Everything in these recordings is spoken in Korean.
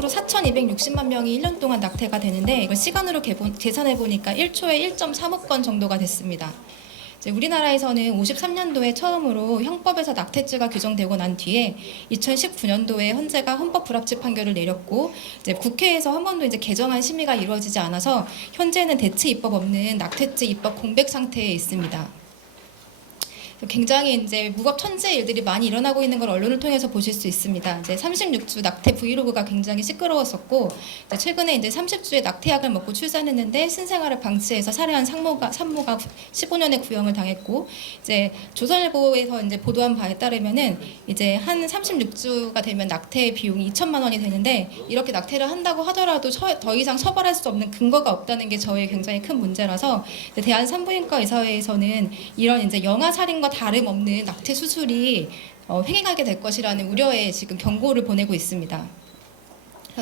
앞으로 4,260만 명이 1년 동안 낙태가 되는데 이걸 시간으로 계산해 보니까 1초에 1.3억 건 정도가 됐습니다. 이제 우리나라에서는 53년도에 처음으로 형법에서 낙태죄가 규정되고 난 뒤에 2019년도에 헌재가 헌법 불합치 판결을 내렸고 이제 국회에서 한 번도 이제 개정안 심의가 이루어지지 않아서 현재는 대체 입법 없는 낙태죄 입법 공백 상태에 있습니다. 굉장히 이제 무법천지의 일들이 많이 일어나고 있는 걸 언론을 통해서 보실 수 있습니다. 이제 36주 낙태 브이로그가 굉장히 시끄러웠었고, 이제 최근에 이제 30주의 낙태약을 먹고 출산했는데 신생아를 방치해서 살해한 산모가 15년의 구형을 당했고, 이제 조선일보에서 이제 보도한 바에 따르면은 이제 한 36주가 되면 낙태 비용이 2천만 원이 되는데 이렇게 낙태를 한다고 하더라도 더 이상 처벌할 수 없는 근거가 없다는 게 저의 굉장히 큰 문제라서 대한산부인과 의사회에서는 이런 이제 영아 살인과 다름없는 낙태 수술이 횡행하게 될 것이라는 우려에 지금 경고를 보내고 있습니다.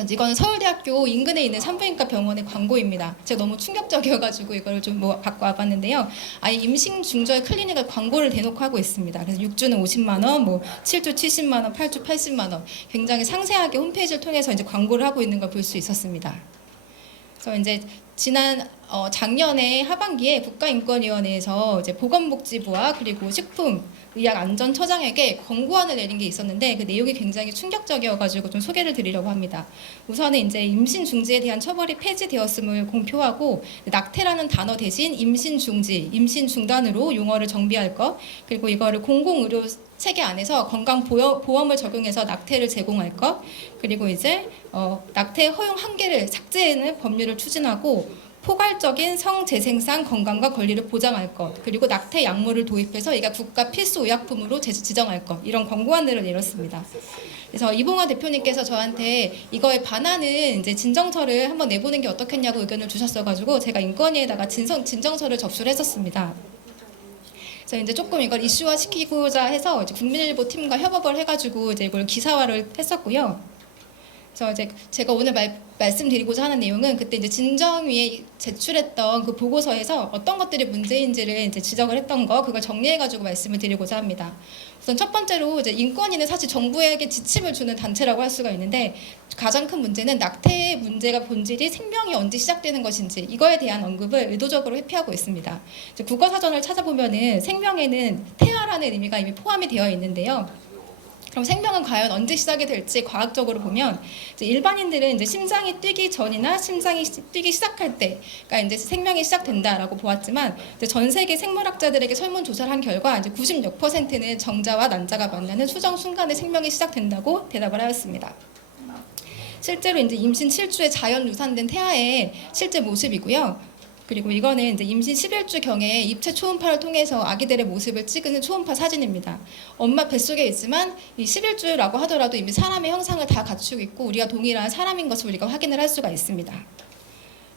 이건 서울대학교 인근에 있는 산부인과 병원의 광고입니다. 제가 너무 충격적이어가지고 이걸 좀 갖고 와봤는데요. 아예 임신 중절 클리닉을 광고를 대놓고 하고 있습니다. 그래서 6주는 50만 원, 뭐 7주 70만 원, 8주 80만 원, 굉장히 상세하게 홈페이지를 통해서 이제 광고를 하고 있는 걸 볼 수 있었습니다. 그래서 이제 작년에 하반기에 국가인권위원회에서 이제 보건복지부와 그리고 식품의약안전처장에게 권고안을 내린 게 있었는데 그 내용이 굉장히 충격적이어가지고 좀 소개를 드리려고 합니다. 우선은 이제 임신 중지에 대한 처벌이 폐지되었음을 공표하고 낙태라는 단어 대신 임신 중지, 임신 중단으로 용어를 정비할 것, 그리고 이거를 공공의료 체계 안에서 건강보험을 적용해서 낙태를 제공할 것, 그리고 이제 낙태 허용 한계를 삭제하는 법률을 추진하고 포괄적인 성재생산 건강과 권리를 보장할 것, 그리고 낙태 약물을 도입해서 이가 국가 필수 의약품으로 지정할 것, 이런 권고안들을 내렸습니다. 그래서 이봉화 대표님께서 저한테 이거에 반하는 이제 진정서를 한번 내보는 게 어떻겠냐고 의견을 주셨어가지고 제가 인권위에다가 진정서를 접수를 했었습니다. 그래서 이제 조금 이걸 이슈화 시키고자 해서 이제 국민일보 팀과 협업을 해가지고 이제 이걸 기사화를 했었고요. 그래서 이제 제가 오늘 말씀드리고자 하는 내용은 그때 이제 진정위에 제출했던 그 보고서에서 어떤 것들이 문제인지를 이제 지적을 했던 거, 그걸 정리해가지고 말씀을 드리고자 합니다. 우선 첫 번째로 이제 인권위는 사실 정부에게 지침을 주는 단체라고 할 수가 있는데 가장 큰 문제는 낙태의 문제가 본질이 생명이 언제 시작되는 것인지 이거에 대한 언급을 의도적으로 회피하고 있습니다. 이제 국어사전을 찾아보면은 생명에는 태아라는 의미가 이미 포함이 되어 있는데요. 그럼 생명은 과연 언제 시작이 될지 과학적으로 보면 이제 일반인들은 이제 심장이 뛰기 전이나 심장이 뛰기 시작할 때가 이제 생명이 시작된다라고 보았지만 이제 전 세계 생물학자들에게 설문조사를 한 결과 이제 96%는 정자와 난자가 만나는 수정 순간에 생명이 시작된다고 대답을 하였습니다. 실제로 이제 임신 7주에 자연 유산된 태아의 실제 모습이고요. 그리고 이거는 이제 임신 11주 경에 입체 초음파를 통해서 아기들의 모습을 찍은 초음파 사진입니다. 엄마 뱃속에 있지만 이 11주라고 하더라도 이미 사람의 형상을 다 갖추고 있고 우리가 동일한 사람인 것을 우리가 확인을 할 수가 있습니다.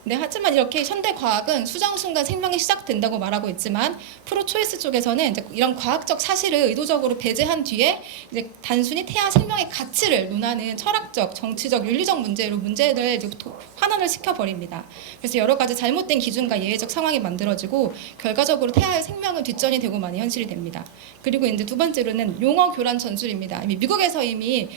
네, 하지만 이렇게 현대 과학은 수정 순간 생명이 시작된다고 말하고 있지만 프로초이스 쪽에서는 이제 이런 과학적 사실을 의도적으로 배제한 뒤에 이제 단순히 태아 생명의 가치를 논하는 철학적, 정치적, 윤리적 문제를 이제 환원을 시켜버립니다. 그래서 여러 가지 잘못된 기준과 예외적 상황이 만들어지고 결과적으로 태아의 생명은 뒷전이 되고 많이 현실이 됩니다. 그리고 이제 두 번째로는 용어 교란 전술입니다. 미국에서 이미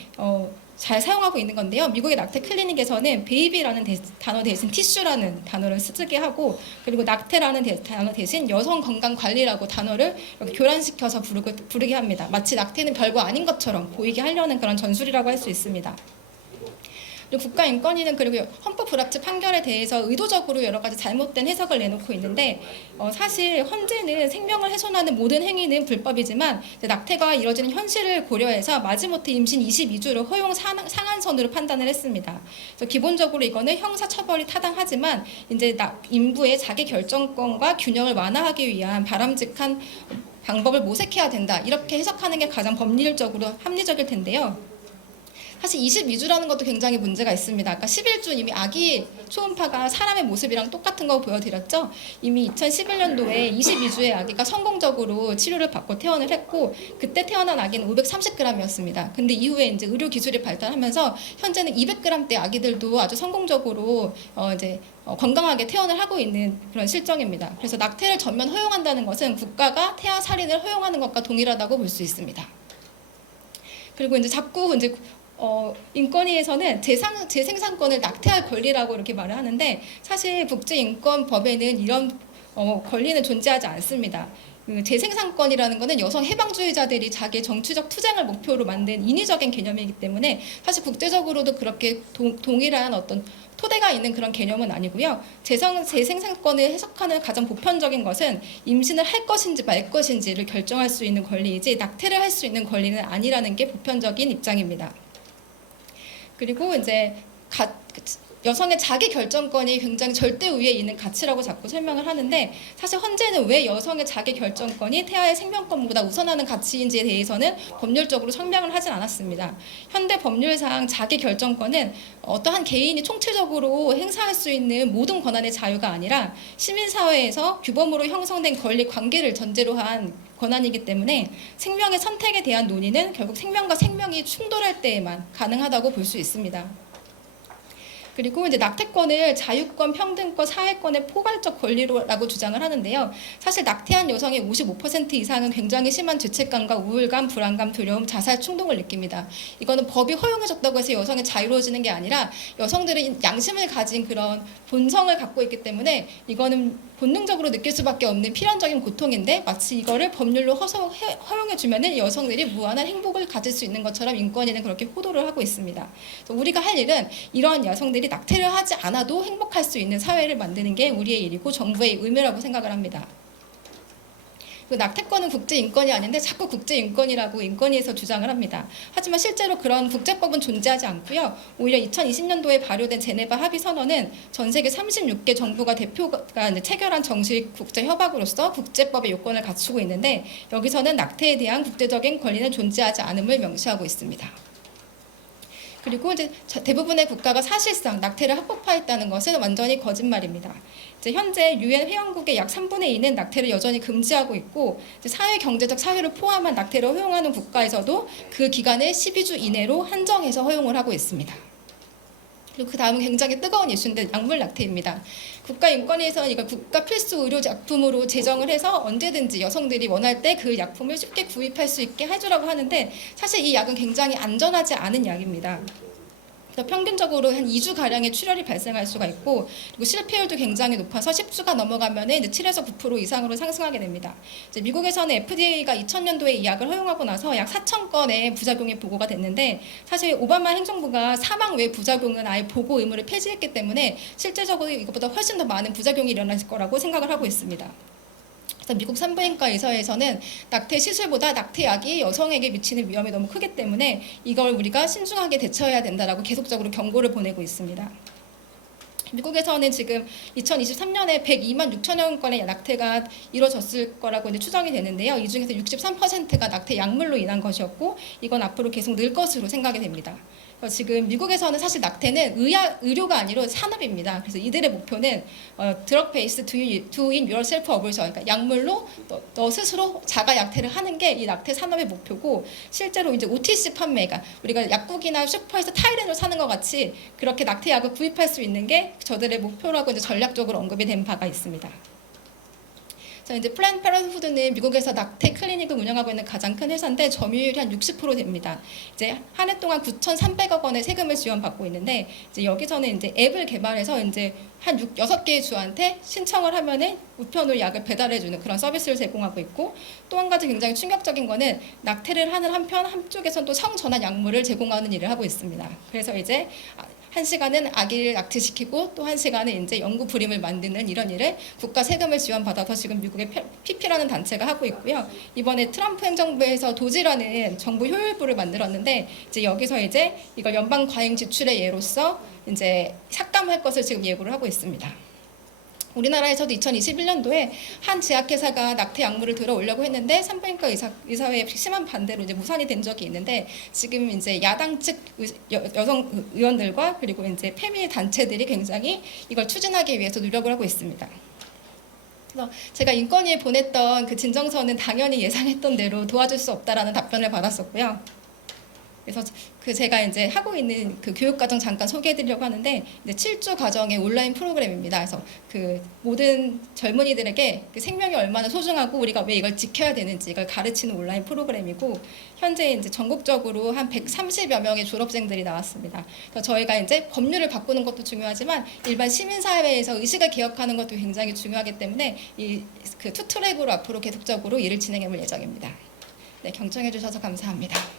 잘 사용하고 있는 건데요. 미국의 낙태 클리닉에서는 베이비라는 단어 대신 티슈라는 단어를 쓰게 하고 그리고 낙태라는 단어 대신 여성 건강 관리라고 단어를 이렇게 교란시켜서 부르게 합니다. 마치 낙태는 별거 아닌 것처럼 보이게 하려는 그런 전술이라고 할 수 있습니다. 그리고 국가인권위는 그리고 헌법 불합치 판결에 대해서 의도적으로 여러 가지 잘못된 해석을 내놓고 있는데 사실 헌재는 생명을 훼손하는 모든 행위는 불법이지만 낙태가 이뤄지는 현실을 고려해서 마지못해 임신 22주를 허용 상한선으로 판단을 했습니다. 그래서 기본적으로 이거는 형사처벌이 타당하지만 이제 인부의 자기 결정권과 균형을 완화하기 위한 바람직한 방법을 모색해야 된다. 이렇게 해석하는 게 가장 법률적으로 합리적일 텐데요. 사실 22주라는 것도 굉장히 문제가 있습니다. 아까 11주 이미 아기 초음파가 사람의 모습이랑 똑같은 거 보여드렸죠. 이미 2011년도에 22주의 아기가 성공적으로 치료를 받고 퇴원을 했고 그때 태어난 아기는 530g이었습니다. 근데 이후에 이제 의료 기술이 발달하면서 현재는 200g대 아기들도 아주 성공적으로 건강하게 퇴원을 하고 있는 그런 실정입니다. 그래서 낙태를 전면 허용한다는 것은 국가가 태아 살인을 허용하는 것과 동일하다고 볼 수 있습니다. 그리고 이제 자꾸 인권위에서는 재생산권을 낙태할 권리라고 이렇게 말을 하는데 사실 국제인권법에는 이런 권리는 존재하지 않습니다. 그 재생산권이라는 것은 여성 해방주의자들이 자기 정치적 투쟁을 목표로 만든 인위적인 개념이기 때문에 사실 국제적으로도 그렇게 동일한 어떤 토대가 있는 그런 개념은 아니고요. 재생산권을 해석하는 가장 보편적인 것은 임신을 할 것인지 말 것인지를 결정할 수 있는 권리이지 낙태를 할 수 있는 권리는 아니라는 게 보편적인 입장입니다. 그리고 이제 여성의 자기 결정권이 굉장히 절대 우위에 있는 가치라고 자꾸 설명을 하는데 사실 헌재는 왜 여성의 자기 결정권이 태아의 생명권보다 우선하는 가치인지에 대해서는 법률적으로 설명을 하진 않았습니다. 현대 법률상 자기 결정권은 어떠한 개인이 총체적으로 행사할 수 있는 모든 권한의 자유가 아니라 시민사회에서 규범으로 형성된 권리 관계를 전제로 한 권한이기 때문에 생명의 선택에 대한 논의는 결국 생명과 생명이 충돌할 때에만 가능하다고 볼 수 있습니다. 그리고 이제 낙태권을 자유권, 평등권, 사회권의 포괄적 권리라고 주장을 하는데요. 사실 낙태한 여성의 55% 이상은 굉장히 심한 죄책감과 우울감, 불안감, 두려움, 자살 충동을 느낍니다. 이거는 법이 허용해줬다고 해서 여성이 자유로워지는 게 아니라 여성들은 양심을 가진 그런 본성을 갖고 있기 때문에 이거는 본능적으로 느낄 수밖에 없는 필연적인 고통인데 마치 이거를 법률로 허용해주면은 여성들이 무한한 행복을 가질 수 있는 것처럼 인권위는 그렇게 호도를 하고 있습니다. 우리가 할 일은 이러한 여성들이 낙태를 하지 않아도 행복할 수 있는 사회를 만드는 게 우리의 일이고 정부의 의무라고 생각을 합니다. 그 낙태권은 국제인권이 아닌데 자꾸 국제인권이라고 인권위에서 주장을 합니다. 하지만 실제로 그런 국제법은 존재하지 않고요. 오히려 2020년도에 발효된 제네바 합의선언은 전 세계 36개 정부가 대표가 체결한 정식 국제협약으로서 국제법의 요건을 갖추고 있는데 여기서는 낙태에 대한 국제적인 권리는 존재하지 않음을 명시하고 있습니다. 그리고 이제 대부분의 국가가 사실상 낙태를 합법화했다는 것은 완전히 거짓말입니다. 이제 현재 유엔 회원국의 약 3분의 2는 낙태를 여전히 금지하고 있고 사회 경제적 사유를 포함한 낙태를 허용하는 국가에서도 그 기간을 12주 이내로 한정해서 허용을 하고 있습니다. 그리고 그 다음은 굉장히 뜨거운 이슈인데 약물 낙태입니다. 국가인권위에서는 이걸 국가 필수 의료 약품으로 제정을 해서 언제든지 여성들이 원할 때 그 약품을 쉽게 구입할 수 있게 해주라고 하는데 사실 이 약은 굉장히 안전하지 않은 약입니다. 평균적으로 한 2주가량의 출혈이 발생할 수가 있고 그리고 실패율도 굉장히 높아서 10주가 넘어가면 이제 7에서 9% 이상으로 상승하게 됩니다. 이제 미국에서는 FDA가 2000년도에 이 약을 허용하고 나서 약 4,000건의 부작용이 보고가 됐는데 사실 오바마 행정부가 사망 외 부작용은 아예 보고 의무를 폐지했기 때문에 실제적으로 이것보다 훨씬 더 많은 부작용이 일어날 거라고 생각을 하고 있습니다. 미국 산부인과 의사에서는 낙태 시술보다 낙태약이 여성에게 미치는 위험이 너무 크기 때문에 이걸 우리가 신중하게 대처해야 된다라고 계속적으로 경고를 보내고 있습니다. 미국에서는 지금 2023년에 102만 6천여 건의 낙태가 이루어졌을 거라고 이제 추정이 되는데요. 이 중에서 63%가 낙태 약물로 인한 것이었고 이건 앞으로 계속 늘 것으로 생각이 됩니다. 지금 미국에서는 사실 낙태는 의료가 아니라 산업입니다. 그래서 이들의 목표는 drug based doing yourself abortion, 그러니까 약물로 너 스스로 자가 약태를 하는 게 이 낙태 산업의 목표고 실제로 이제 OTC 판매가 우리가 약국이나 슈퍼에서 타이레놀 사는 것 같이 그렇게 낙태약을 구입할 수 있는 게 저들의 목표라고 이제 전략적으로 언급이 된 바가 있습니다. 이제 플랜드 페런트후드는 미국에서 낙태 클리닉을 운영하고 있는 가장 큰 회사인데 점유율이 한 60% 됩니다. 이제 한 해 동안 9,300억 원의 세금을 지원받고 있는데 이제 여기서는 이제 앱을 개발해서 이제 한 6개의 주한테 신청을 하면은 우편으로 약을 배달해주는 그런 서비스를 제공하고 있고 또 한 가지 굉장히 충격적인 거는 낙태를 하는 한쪽에서는 또 성전환 약물을 제공하는 일을 하고 있습니다. 그래서 이제 한 시간은 아기를 낙태시키고 또 한 시간은 이제 연구 불임을 만드는 이런 일을 국가 세금을 지원받아서 지금 미국의 PP라는 단체가 하고 있고요. 이번에 트럼프 행정부에서 도지라는 정부 효율부를 만들었는데 이제 여기서 이제 이걸 연방 과잉 지출의 예로서 이제 삭감할 것을 지금 예고를 하고 있습니다. 우리나라에서도 2021년도에 한 제약회사가 낙태 약물을 들어오려고 했는데 산부인과 의사회의 심한 반대로 이제 무산이 된 적이 있는데 지금 이제 야당 측 여성 의원들과 그리고 이제 페미 단체들이 굉장히 이걸 추진하기 위해서 노력을 하고 있습니다. 그래서 제가 인권위에 보냈던 그 진정서는 당연히 예상했던 대로 도와줄 수 없다라는 답변을 받았었고요. 그래서 제가 이제 하고 있는 그 교육과정 잠깐 소개해드리려고 하는데, 이제 7주 과정의 온라인 프로그램입니다. 그래서 그 모든 젊은이들에게 그 생명이 얼마나 소중하고 우리가 왜 이걸 지켜야 되는지 이걸 가르치는 온라인 프로그램이고, 현재 이제 전국적으로 한 130여 명의 졸업생들이 나왔습니다. 그래서 저희가 이제 법률을 바꾸는 것도 중요하지만 일반 시민사회에서 의식을 개혁하는 것도 굉장히 중요하기 때문에 이 그 투트랙으로 앞으로 계속적으로 일을 진행해 볼 예정입니다. 네, 경청해 주셔서 감사합니다.